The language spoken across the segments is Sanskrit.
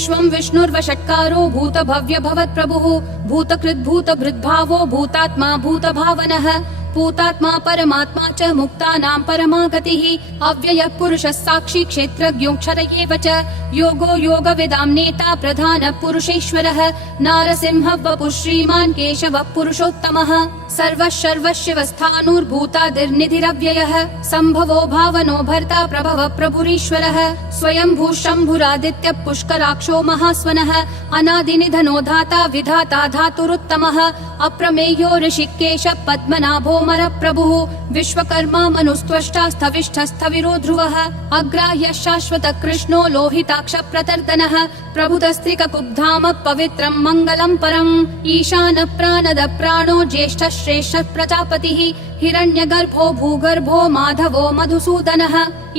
विश्वं विष्णुर्वषट्कारो भूतभव्य भवत्प्रभुः भूतकृद्भूतभृद्भावो भूतात्मा भूतभावनः भूतात्मा परमात्मा च मुक्तानां परमा गतिः अव्ययः पुरुषः साक्षी क्षेत्रज्ञोऽक्षर एव च योगो योगविदां नेता प्रधानः पुरुषेश्वरः नारसिंहः वपुः श्रीमान् केशवः पुरुषोत्तमः सर्वशर्वशिवस्थाणुर्भूतादिर्निधिरव्ययः सम्भवो भावनो भर्ता प्रभवः प्रभुरीश्वरः स्वयंभू शम्भुरादित्यः पुष्कराक्षो महास्वनः अनादिनिधनो धाता विधाता धातुरुत्तमः अप्रमेयो ऋषिकेशः पद्मनाभो प्रभुः विश्वकर्मा मनुस्त्वष्टा स्थविष्ठस्थविरो ध्रुवः अग्राह्यः शाश्वतः कृष्णो लोहिताक्ष प्रतर्दनः प्रभुतस्त्रिककुब्धाम पवित्रं मङ्गलं परम् ईशानः प्राणदः प्राणो ज्येष्ठः श्रेष्ठः प्रजापतिः हिरण्यगर्भो भूगर्भो माधवो मधुसूदनः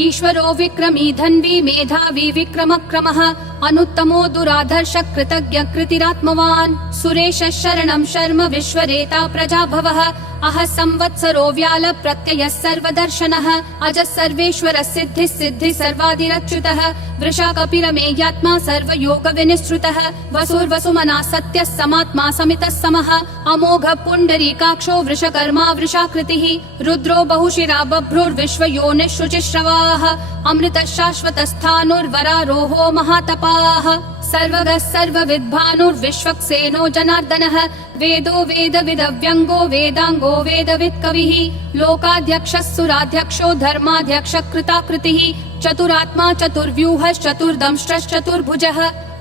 ईश्वरो विक्रमी धन्वी मेधावी विक्रमक्रमः अनुत्तमो दुराधर्ष कृतज्ञ कृतिरात्मवान् सुरेशः शरणं शर्म विश्वरेता प्रजाभवः अह संवत्सरो व्याल प्रत्ययः सर्वदर्शनः अजः सर्वेश्वरः सिद्धिः सिद्धिः सर्वादिरच्युतः वृषा कपिरमेयात्मा सर्वयोग विनिश्रुतः वसुर्वसुमना सत्यः समात्मा समितः समः अमोघः पुण्डरीकाक्षो वृषकर्मा वृषाकृतिः रुद्रो बहुशिरा बभ्रुर्विश्वयोनिः शुचिश्रवाः अमृतः शाश्वतस्थाणुर्वरारोहो महातपाः सर्वगः सर्वविद्भानुर्विश्वक्सेनो जनार्दनः वेदो वेदविदव्यङ्गो वेदाङ्गो वेदवित्कविः लोकाध्यक्षः सुराध्यक्षो धर्माध्यक्षः कृताकृतिः चतुरात्मा चतुर्व्यूहश्चतुर्दंष्ट्रश्चतुर्भुजः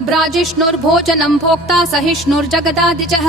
ब्राजिष्णुर्भोजनं भोक्ता सहिष्णुर्जगदादिजः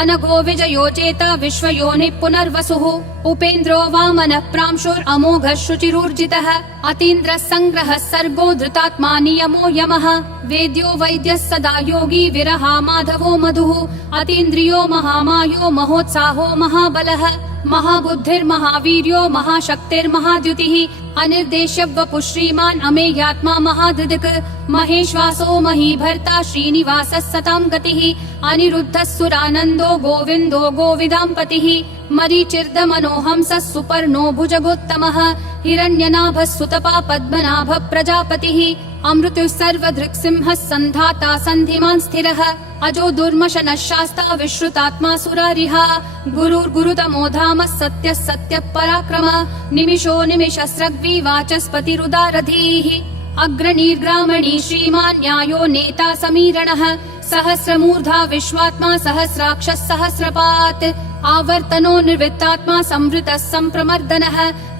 अनघो विजयो जेता विश्वयोनिः पुनर्वसुः उपेन्द्रो वामनः प्रांशुरमोघः शुचिरूर्जितः अतीन्द्रः सङ्ग्रहः सर्गो धृतात्मा नियमो यमः वेद्यो वैद्यः सदा योगी विरहा माधवो मधुः अतीन्द्रियो महामायो महोत्साहो महाबलः महाबुद्धिर्महावीर्यो महाशक्तिर्महाद्युतिः अनिर्देश्य वपुः श्रीमान् अमेयात्मा महाधृदिक् महेश्वासो महीभर्ता श्रीनिवासः सतां गतिः अनिरुद्धः सुरानन्दो गोविन्दो गोविदाम्पतिः मरीचिर्दमनोहंसः सुपर्णो भुजगोत्तमः हिरण्यनाभः सुतपा पद्मनाभः प्रजापतिः अमृतुः सर्वदृक्सिंहः सन्धाता सन्धिमान् स्थिरः अजो दुर्मशनः शास्ता विश्रुतात्मा सुरारिहा गुरुर्गुरुतमो धामः सत्यः सत्यः पराक्रमः निमिषो निमिषस्रग्वी वाचस्पतिरुदारधीः अग्रणीर्ग्रामणी श्रीमान् न्यायो नेता समीरणः सहस्रमूर्धा विश्वात्मा सहस्राक्षः सहस्रपात् आवर्तनो निर्वृत्तात्मा संवृतः सम्प्रमर्दनः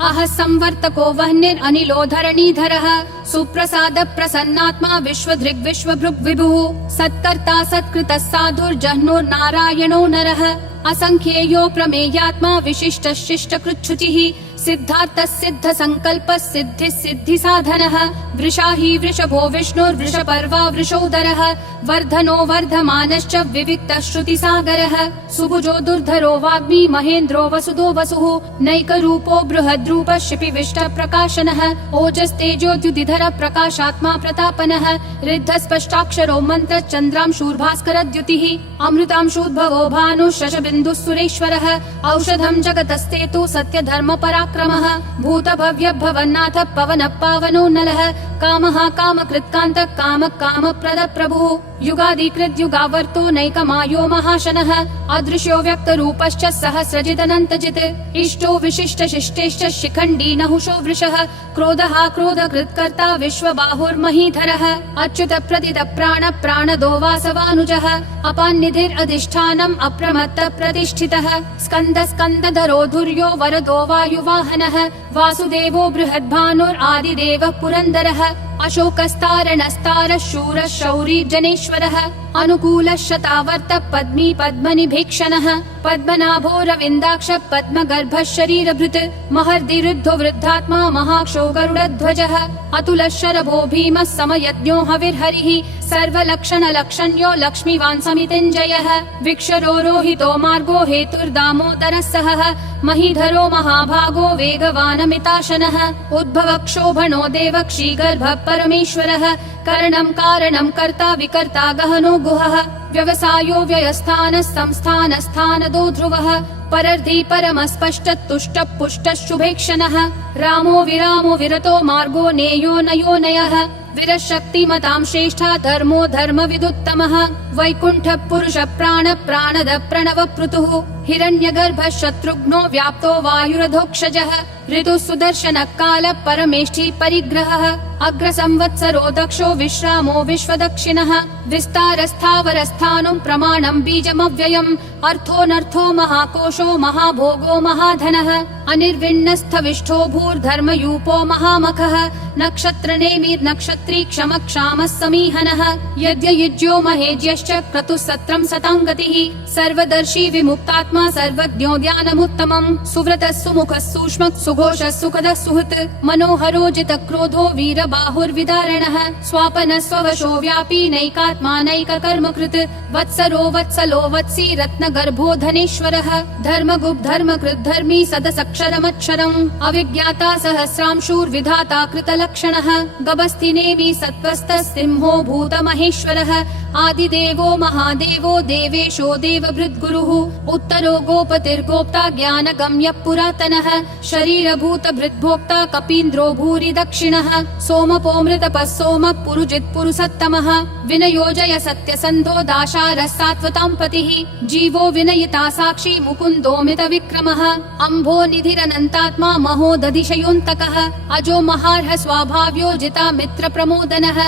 अह संवर्तको वह्निरनिलो धरणीधरः सुप्रसाद प्रसन्नात्मा विश्वधृग् विश्वभृग् विभुः सत्कर्ता सत्कृतः साधुर्जह्नुर्नारायणो नरः असंख्येयो प्रमेयात्मा विशिष्टः शिष्टकृच्छुचिः सिद्धार्थः सिद्ध संकल्पः सिद्धिः सिद्धि साधनः वृषाही वृषभो विष्णुर्वृषपर्वा वृषोदरः वर्धनो वर्धमानश्च विविक्तः श्रुतिसागरः सुभुजो दुर्धरो वाग्मी महेन्द्रो वसुदो वसुः नैकरूपो बृहद्रूपः शिपिविष्टः प्रकाशनः ओजस्तेजोद्युतिधर प्रकाशात्मा प्रतापनः ऋद्धस्पष्टाक्षरो मन्त्रश्चन्द्रांशूर्भास्करद्युतिः अमृतांशूद्भवो भानुः शशबिन्दुः सुरेश्वरः औषधं जगतस्तेतु सत्यधर्मपराक्रमः भूतभव्यः भवन्नाथः पवनः पावनो नलः कामः कामकृत्कान्तः कामः कामप्रदः प्रभुः युगादिकृत् युगावर्तो नैकमायो महाशनः अदृश्यो व्यक्तरूपश्च सहस्रजिदनन्तजित् इष्टो विशिष्ट शिष्टेश्च शिखण्डी नहुषो वृषः क्रोधः क्रोधकृत्कर्ता विश्वबाहुर्महीधरः अच्युत प्रदित प्राण प्राणदो वासवानुजः अपान्निधिरधिष्ठानम् अप्रमत्त प्रतिष्ठितः स्कन्द स्कन्दधरो धुर्यो वरदो वायुवाहनः वासुदेवो बृहद्भानुरादिदेवः पुरन्दरः अशोकस्तारणस्तारः शूरः शौरी जनेश्वरः अनुकूलः शतावर्तः पद्मी पद्मनिभीक्षणः पद्मनाभो रविन्दाक्षः पद्मगर्भः शरीरभृत् महर्दिरुद्धो वृद्धात्मा महाक्षो गरुडध्वजः अतुलः शरभो भीमः समयज्ञो हविर्हरिः सर्वलक्षणलक्षण्यो लक्ष्मीवान् समितिञ्जयः विक्षरो रोहितो मार्गो हेतुर्दामोदरः सहः महीधरो महाभागो वेगवानमिताशनः उद्भवक्षोभणो देवक्षीगर्भः परमेश्वरः करणं कारणं कर्ता विकर्ता गहनो गुहः व्यवसायो व्ययस्थानः संस्थानस्थानदो ध्रुवः परर्धि परमस्पष्ट तुष्ट पुष्ट शुभेक्षणः रामो विरामो विरतो मार्गो नेयो नयो नयः वीरशक्तिमतां श्रेष्ठा धर्मो धर्मविदुत्तमः वैकुण्ठ पुरुष प्राण प्राणद प्रणव पृथुः हिरण्यगर्भ शत्रुघ्नो व्याप्तो वायुरधोक्षजः ऋतु सुदर्शन काल परमेष्ठी परिग्रहः अग्र संवत्सरो दक्षो विश्रामो विश्वदक्षिणः विस्तारस्थावरस्थानं प्रमाणं बीजमव्ययम् अर्थोऽनर्थो महाकोशो महाभोगो महाधनः अनिर्विण्णस्थविष्ठो भूर्धर्मयूपो महामखः नक्षत्रनेमिर्नक्षत्री क्षमक्षामः समीहनः यज्ञयुज्यो महेज्यश्च क्रतुः सत्रं सतां गतिः सर्वदर्शी विमुक्तात्मा सर्वज्ञो ध्यानमुत्तमम् सुव्रतः सुमुखः सूक्ष्मः सुघोषः सुखदः सुहृत् मनोहरो जितक्रोधो वीरबाहुर्विदारणः स्वापनः स्ववशो व्यापी नैकात्मा नैककर्मकृत् वत्सरो वत्सलो वत्सी रत्नगर्भो धनेश्वरः धर्मगुप् धर्मकृत् धर्मी सदसक्षरमक्षरम् अविज्ञाता सहस्रांशूर्विधाता कृतलक्षणः गभस्तिनेमि सत्त्वस्थः सिंहो भूतमहेश्वरः आदिदेवो महादेवो देवेशो देवभृद्गुरुः उत्तरो गोपतिर्गोप्ता ज्ञानगम्यः पुरातनः शरीरभूतभृद्भोक्ता कपीन्द्रो भूरि दक्षिणः सोमपोमृतपः सोमः पुरुजित् पुरुषोत्तमः विनयोजय सत्यसन्धो दाशारः सात्वतां पतिः जीवो विनयिता साक्षी मुकुन्दोमित विक्रमः अम्भो निधिरनन्तात्मा महोदधिशयोऽन्तकः अजो महार्ह स्वाभाव्यो जिता मित्र प्रमोदनः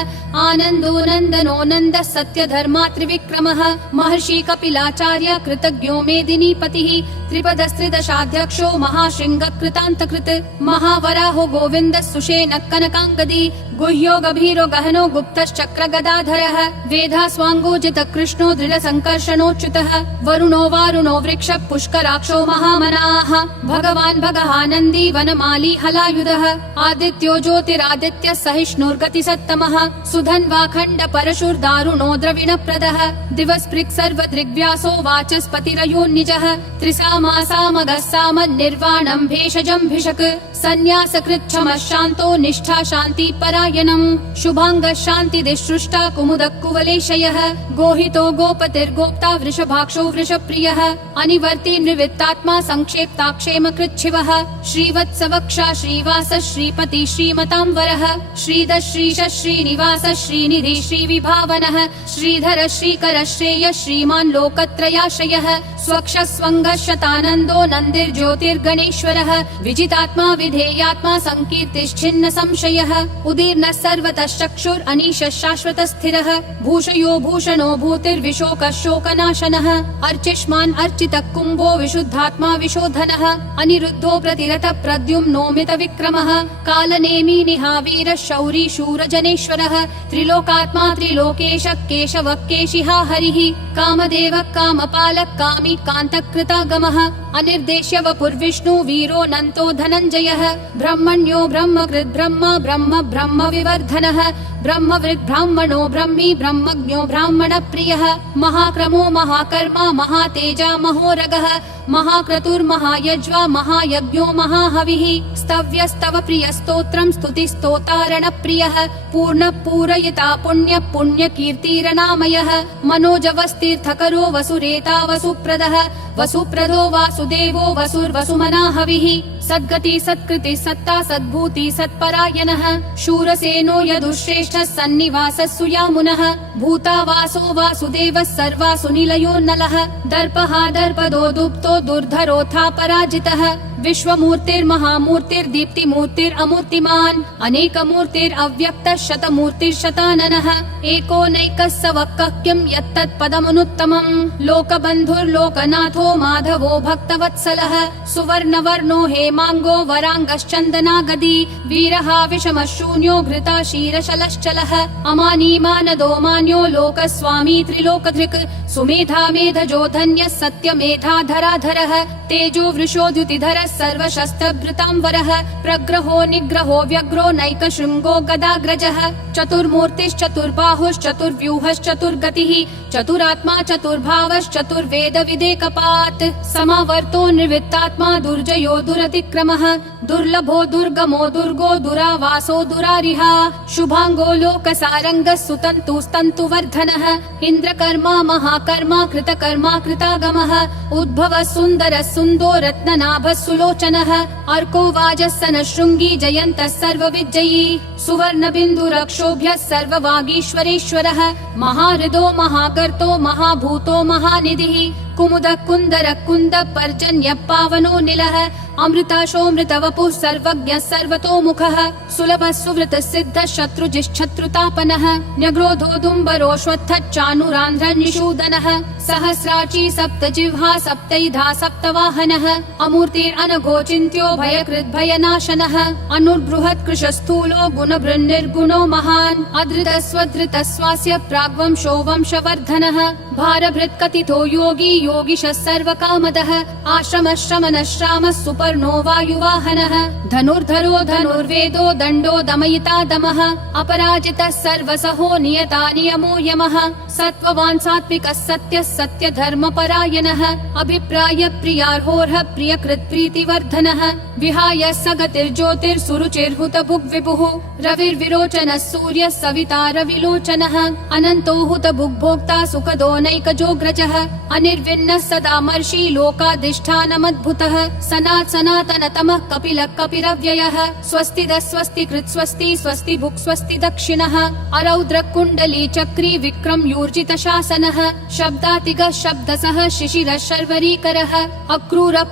आनन्दो नन्दनो नन्दः सत्यधर्मा त्रिविक्रमः महर्षि कपिलाचार्य कृतज्ञो मेदिनीपतिः त्रिपदस्त्रिदशाध्यक्षो महाशृङ्ग कृतान्तकृत् महावराहो गोविन्दः सुषेणः कनकाङ्गदी गुह्यो गभीरो गहनो गुप्तश्चक्र गदाधरः वेधास्वाङ्गोजित कृष्णो दृढसङ्कर्षणोच्युतः वरुणो वारुणो वृक्ष पुष्कराक्षो महामनाः भगवान् भगहानन्दी वनमाली हलायुधः आदित्यो ज्योतिरादित्यः सहिष्णुर्गतिसत्तमः सुधन्वाखण्ड परशुर्दारुणो द्रविणप्रदः दिवस्पृक् सर्वदृग्व्यासो वाचस्पतिरयोन्निजः त्रिसामासामगः सामन्निर्वाणं भेषजं भिषक् सन्न्यासकृच्छमः शान्तो निष्ठा शान्ति परायणम् शुभाङ्गः शान्तिदिसृष्टा कुमुदः कुवलेशयः गोहितो गोपतिर्गोप्ता वृषभाक्षो वृषप्रियः अनिवर्ति निवृत्तात्मा संक्षेप्ता क्षेमकृच्छिवः श्रीवत्सवक्षा श्रीवास श्रीपति श्रीमतां वरः श्रीधर श्रीश श्रीनिवास श्रीनिधि श्रीविभावनः श्रीधर श्रीकर श्रेय श्रीमान् लोकत्रयाश्रयः स्वक्ष स्वङ्गः शतानन्दो नन्दिर्ज्योतिर्गणेश्वरः विजितात्मा विधेयात्मा संकीर्तिश्छिन्न संशयः उदीर्णः सर्वतः चक्षुर् अनीशः शाश्वतः स्थिरः भूषयो भूषणो भूतिर्विशोकः शोकनाशनः अर्चिष्मान् अर्चितः कुम्भो विशुद्धात्मा विशोधनः अनिरुद्धो प्रतिरतः प्रद्युम्नोमित विक्रमः कालनेमी निहावीरः शौरी शूरजनेश्वरः त्रिलोकात्मा त्रिलोकेशः केशवः केशिहा हरिः कामदेवः कामपालः कामी कान्तकृतागमः अनिर्देश्य वपुर्विष्णु वीरो नन्तो धनञ्जयः ब्रह्मण्यो ब्रह्मकृत् ब्रह्म ब्रह्म ब्रह्म विवर्धनः ब्रह्मवृद् ब्राह्मणो ब्रह्मी ब्रह्मज्ञो ब्राह्मण प्रियः महाक्रमो महाकर्मा महातेजा महोरगः महाक्रतुर्महायज्वा महायज्ञो महाहविः स्तव्यस्तव प्रिय स्तोत्रं स्तुतिस्तोतारण प्रियः पूर्ण पूरयिता पुण्य पुण्य कीर्तिरनामयः मनोजवस्तीर्थकरो वसुरेता वसुप्रदः वसुप्रदो वासुदेवो वसुर्वसुमना हविः सद्गति सत्कृति सत्ता सद्भूति सत्परायणः शूरसेनो यदुश्रेष्ठः सन्निवासः सुयामुनः भूतावासो वासुदेवः सर्वासु निलयो नलः दर्पः दर्पदो दुप्तो दुर्धरोऽथा पराजितः विश्वमूर्तिर्महामूर्तिर्दीप्तिमूर्तिरमूर्तिमान् अनेकमूर्तिरव्यक्तः शतमूर्तिर्शताननः एको नैकः स वक्कः किं यत्तत्पदमनुत्तमम् लोकबन्धुर्लोकनाथो माधवो भक्तवत्सलः सुवर्णवर्णो हेमाङ्गो वराङ्गश्चन्दनागदी वीरः विषमः शून्यो घृता क्षीरशलश्चलः अमानी मानदो मान्यो लोकस्वामी त्रिलोकधृक् सुमेधा मेधजो धन्यः सत्यमेधाधराधरः तेजो वृषोद्युतिधरः सर्वशस्त्रभृताम्बरः प्रग्रहो निग्रहो व्यग्रो नैकशृङ्गो गदाग्रजः चतुर्मूर्तिश्चतुर्बाहुश्चतुर्व्यूहश्चतुर्गतिः चतुरात्मा चतुर्भावश्चतुर्वेद विदेकपात् समावर्तो निर्वृत्तात्मा दुर्जयो दुरतिक्रमः दुर्लभो दुर्गमो दुर्गो दुरावासो दुरारिहा शुभाङ्गो लोकसारङ्गः सुतन्तुस्तन्तुवर्धनः इन्द्रकर्मा महाकर्मा कृतकर्मा कृतागमः उद्भवः सुन्दरः सुन्दो रत्ननाभः सुलो सुलोचनः अर्को वाजः शृंगी जयन्तः सर्वविजयी सुवर्णबिन्दुरक्षोभ्यः सर्ववागीश्वरेश्वरः महाहृदो महाकर्तो महाभूतो महानिधिः कुमुदः कुन्दरः कुन्द पर्जन्यः पावनो निलः अमृताशोऽमृतवपुः सर्वज्ञः सर्वतोमुखः सुलभः सुवृतः सिद्धः शत्रुजिश्शत्रुतापनः न्यग्रोधोदुम्बरोऽश्वत्थः चाणूरान्ध्रनिषूदनः सहस्राची सप्तजिह्वा सप्तैधा सप्तवाहनः अमूर्तिरनघोचिन्त्यो भयकृद्भयनाशनः अनुर्बृहत् कृशस्थूलो गुणभृन्निर्गुणो महान् अधृतस्वधृतस्वास्य प्राग्वंशो वंशवर्धनः भारभृत्कथितो योगी योगिशः सर्वकामदः आश्रमः श्रमणः श्रामः सुपर्णो वायुवाहनः धनुर्धरो धनुर्वेदो दण्डो दमयिता दमः अपराजितः सर्वसहो नियता नियमो यमः सत्त्ववान् सात्विकः सत्यः सत्यधर्मपरायणः अभिप्राय प्रियार्होर्ह प्रियकृत् प्रीतिवर्धनः विहाय सगतिर्ज्योतिर्सुरुचिर्हुतभुग्विभुः रविर्विरोचनः सूर्यः सविता रविलोचनः अनन्तो हुतभुग्भोक्ता सुखदो नैकजोग्रजः अनिर्विन्नः सदा मर्षि लोकाधिष्ठानमद्भुतः सनातनतमः कपिलः कपिरव्ययः स्वस्तिदः स्वस्तिकृत् स्वस्ति स्वस्ति भुक् स्वस्ति दक्षिणः अरौद्रः कुण्डली चक्री विक्रम यूर्जितशासनः शब्दातिगः शब्दसः शिशिरः शर्वरीकरः अक्रूरः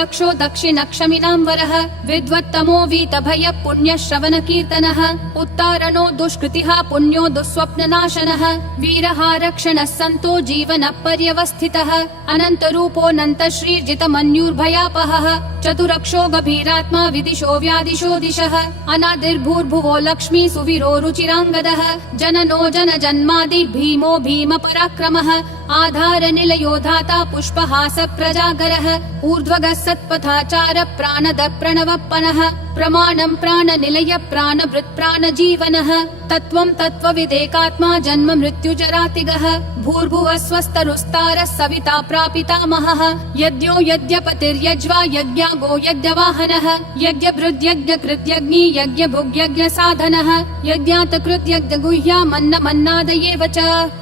दक्षो दक्षिणक्षमिनाम्बरः विद्वत्तमो वीतभयः पुण्यः श्रवणकीर्तनः उत्तारणो दुष्कृतिः पुण्यो दुःस्वप्ननाशनः वीरः रक्षणः सन्तो जीवनः पर्यवस्थितः अनन्तरूपोऽनन्त श्रीर्जितमन्युर्भयापहः चतुरक्षो गभीरात्मा विदिशो व्यादिशो दिशः अनादिर्भूर्भुवो लक्ष्मी सुवीरो रुचिराङ्गदः जननो जनजन्मादि भीमो भीम पराक्रमः आधार निलयो धाता पुष्पहास प्रजागरः ऊर्ध्वगः सत्पथाचार प्राणद प्रणवप्पनः प्रमाणं प्राणनिलय प्राणभृत् प्राणजीवनः तत्त्वं तत्त्वविदेकात्मा जन्म मृत्युजरातिगः भूर्भुवः स्वस्तरुस्तारः सविता प्रापितामहः यज्ञो यज्ञपतिर्यज्वा यज्ञागो यज्ञवाहनः यज्ञभृद्यज्ञकृत्यग्नि यज्ञभुग्यज्ञसाधनः यज्ञातकृत्यज्ञगुह्यामन्नमन्नादयेव च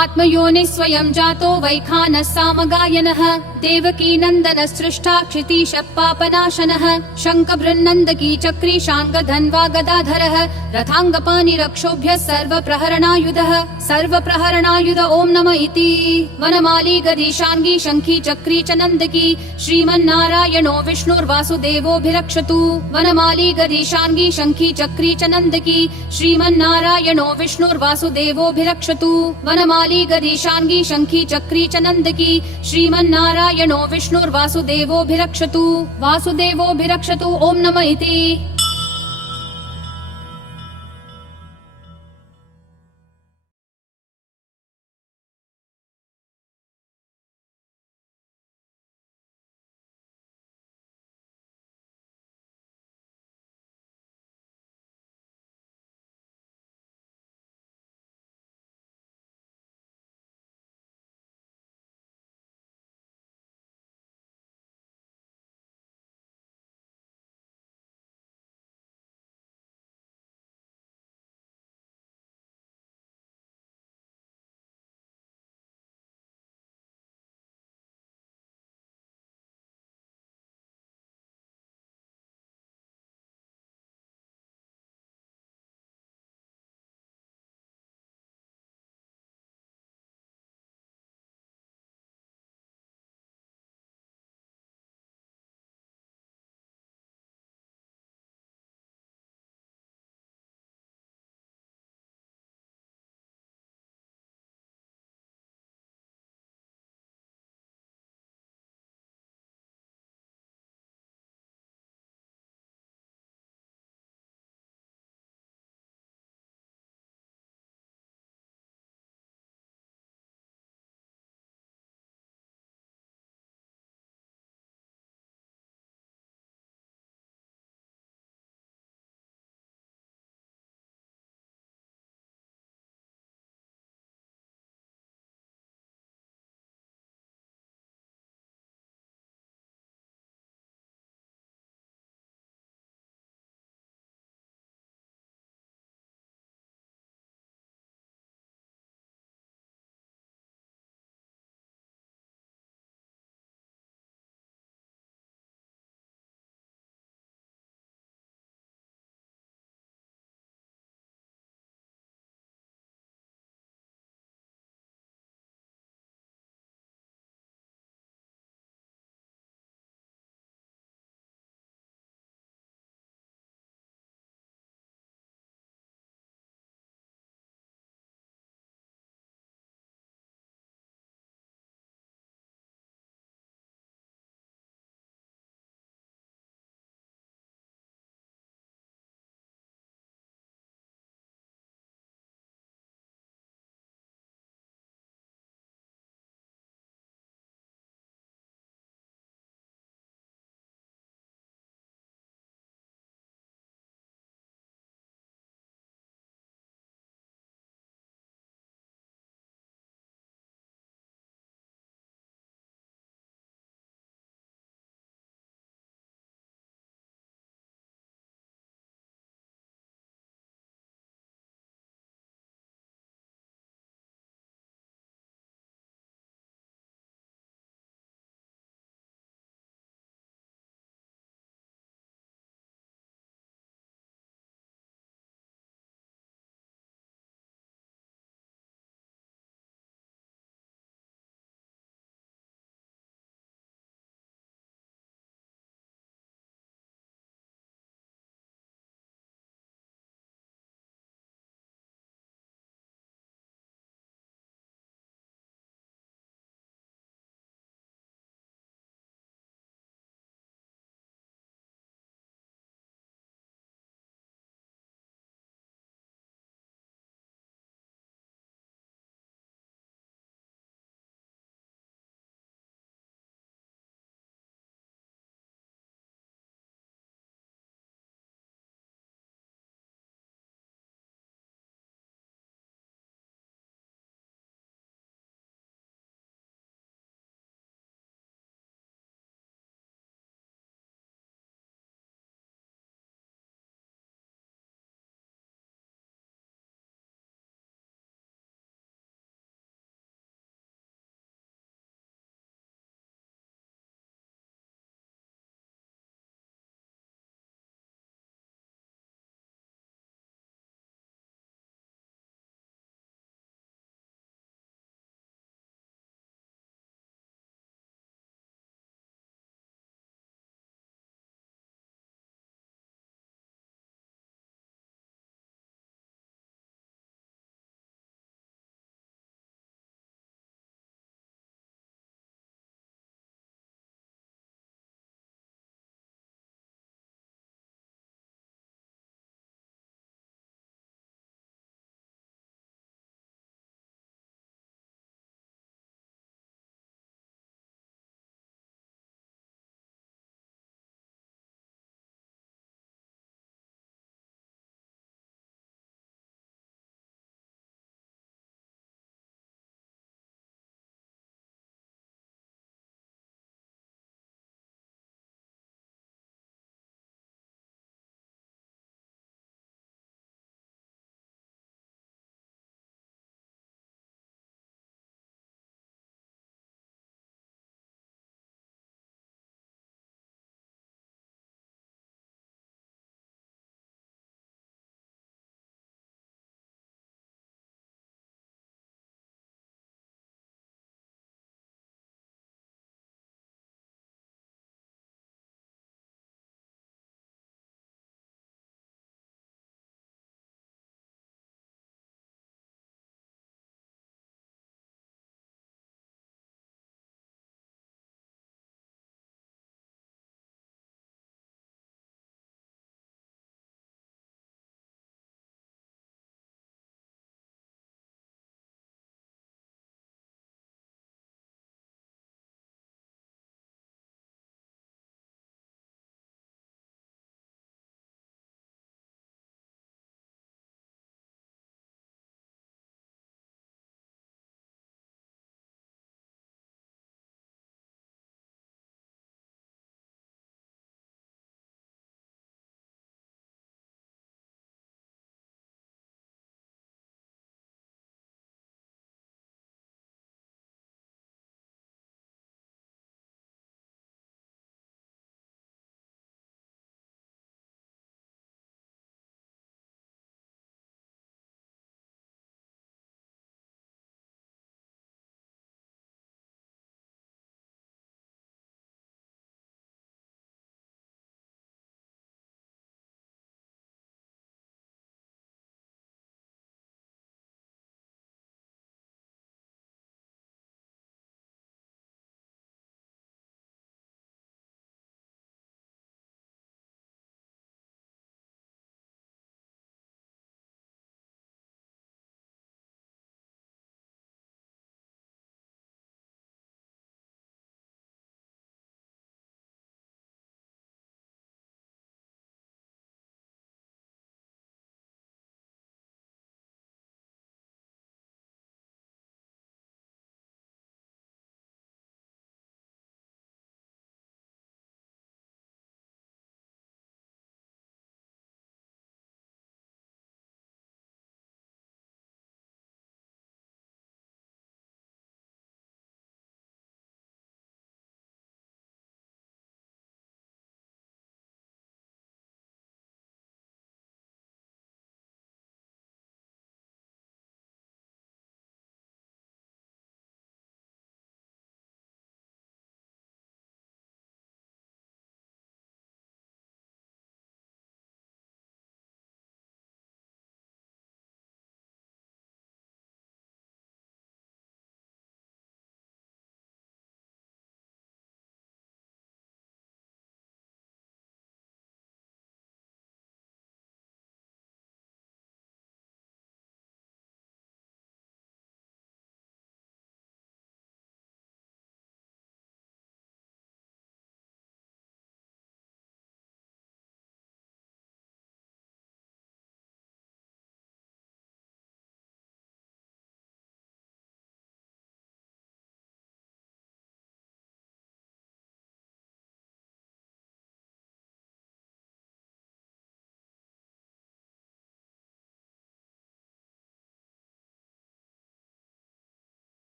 आत्मयोनिः स्वयं जातो वैखानः सामगायनः देवकी नन्दनः सृष्टा क्षितीशः पापनाशनः शङ्खबृन्नन्दकी चक्री शाङ्गधन्वा गदाधरः रथाङ्गपाणिरक्षोभ्यः सर्वप्रहरणायुध ॐ नमः इति वनमाली गदीशाङ्गी शङ्खी चक्री च नन्दकी श्रीमन्नारायणो विष्णुर्वासुदेवोऽभिरक्षतु वनमाली गदीशाङ्गी शङ्खी चक्री च नन्दकी श्रीमन्नारायणो विष्णुर्वासुदेवोऽभिरक्षतु वनमाली गदीशाङ्गी शङ्खी चक्री च नन्दकी श्रीमन्नारायणो विष्णुर्वासुदेवोऽभिरक्षतु वासुदेवोऽभिरक्षतु ॐ नमः इति